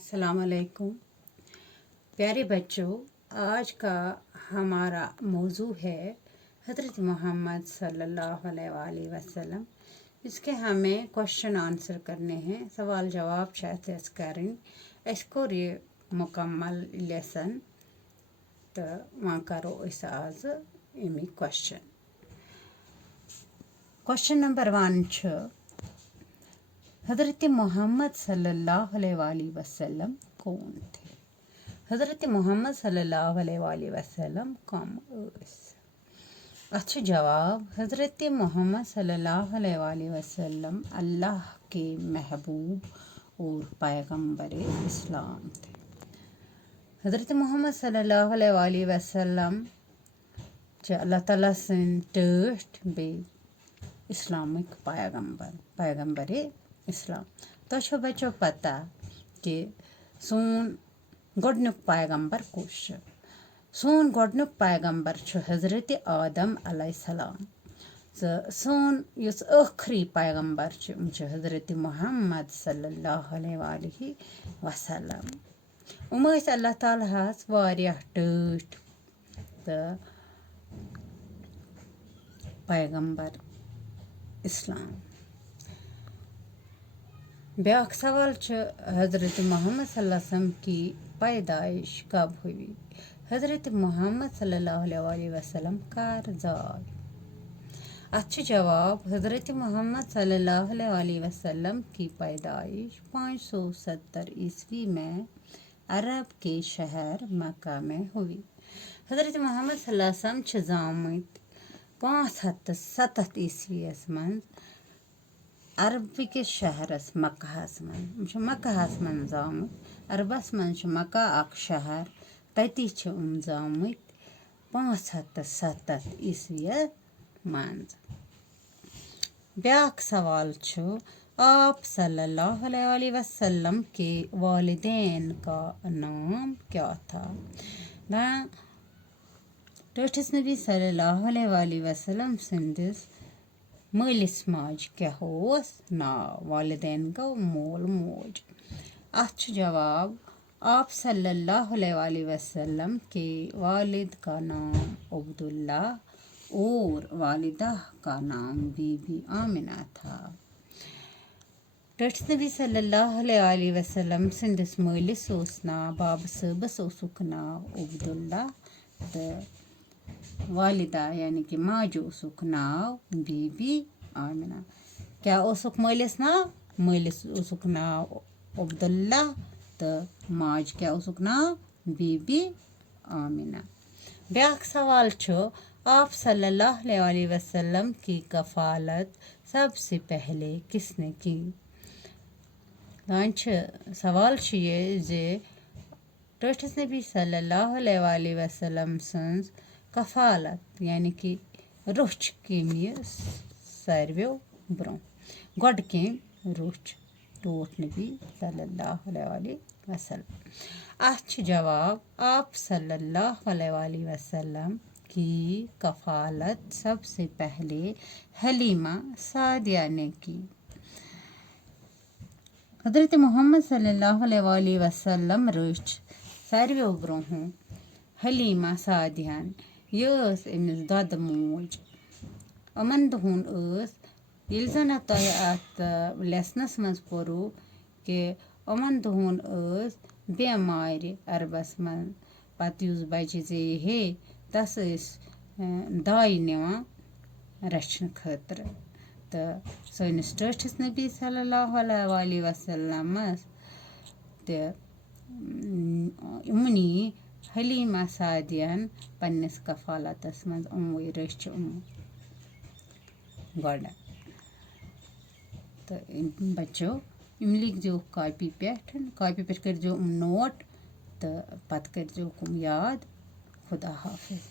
अस्सलाम वालेकुम प्यारे बच्चों, आज का हमारा मौजू है हज़रत मोहम्मद सल्लल्लाहु अलैहि वसल्लम। इसके हमें क्वेश्चन आंसर करने हैं, सवाल जवाब शायद करें। इसको ये मुकम्मल लेसन तो वहाँ करो इस आज इमी क्वेश्चन नंबर 1 हज़रत मोहम्मद सल्लल्लाहु अलैहि वसल्लम कौन थे? हज़रत मोहम्मद सल्लल्लाहु अलैहि वसल्लम कौन अच्छा जवाब, हज़रत मोहम्मद सल्लल्लाहु अलैहि वसल्लम अल्लाह के महबूब और पैगंबर इस्लाम थे। हज़रत मोहम्मद सल्लल्लाहु अलैहि वसल्लम अल्लाह ताला सन् टर्स्ट बे इस्लामिक पैगंबर इस्लाम। तो बच्चों पता कि सोन गोडनुक पैगंबर कुछ सोन गोडनुक पैगंबर हज़रत आदम अलैहिस्सलाम। सोन युस आखरी पैगंबर हज़रत मोहम्मद सल्लल्लाहु अलैहि वसल्लम। अल्लाह ताला हस वारियाह टर्ट तो पैगंबर इस्लाम। ब्याक सवाल हज़रत मोहम्मद सल्लल्लाहु अलैहि वसल्लम की पैदाइश कब हुई? हज़रत मोहम्मद सल्लल्लाहु अलैहि वसल्लम कार जाय। अच्छा जवाब, हज़रत मोहम्मद सल्लल्लाहु अलैहि वसल्लम की पैदाइश 570 ईस्वी में अरब के शहर मक्का में हुई। हज़रत मोहम्मद सल्लल्लाहु अलैहि वसल्लम जामत 570 ईस्वी मं अरब के शहरस मक्काहस मं जामत। अरबस मं मक्का अक शहर, तती जामत 570 ईस्वी मं। ब्याक सवाल आप सल्लल्लाहु अलैहि वसल्लम के वालिदैन का नाम क्या था? टोठस नबी सल्लल्लाहु अलैहि वसल्लम संदिस मलिस माज क्या होस नाव? वालिदैन का मोल मोज। अच्छा जवाब, आप सल्लल्लाहु अलैहि वसल्लम के वालिद का नाम अब्दुल्ला और वालिदा का नाम बीबी आमिना था। टोठस नबी सल्लल्लाहु अलैहि वसल्लम संदिस मलिस ओस नाव बाब सबस ओसुक नाव अब्दुल्ला तो वालिदा यानी कि माजू ओसुक नाव बीबी आमिना। क्या ओसुक मलिस नाव? मलिस ओसुक नाव अब्दुल्ला तो माज क्या ओसुक नाव? बीबी आमिना। ब्याक सवाल आप सल्लल्लाहु अलैहि वसल्लम की कफालत सबसे पहले किसने की? सवाल ये जे टोठस नबी सल्लल्लाहु अलैहि वसल्लम संस कफालत यानी कि रोच केमिय सारव्यो ब्रों गोड केम रोच टोट नबी सल्लल्लाहु अलैहि वसल्लम। अच्छा जवाब, आप सल्लल्लाहु अलैहि वसल्लम की कफालत सबसे पहले हलीमा सादिया ने की। हज़रत मोहम्मद सल्लल्लाहु अलैहि वसल्लम रोच सारव्यो ब्रों हलीमा सादियान यस अमिस दद मोज। अमन दोहन ये जन अत लेसनस मज पोरो कि अमन दोहन बेमार अरबस मं पत युस बच्चे जे हे तस दाय निवान रचन खतर तो सनिस टोठस नबी सल्लल्लाहु अलैहि वसल्लम तो उमनी हलीमा सादियन पन्निस कफालतस मं उमवे रच गोड। तो बच्चों इम लिख जो कॉपी पे कर जो नोट तो पत कर जो याद। खुदा हाफिज।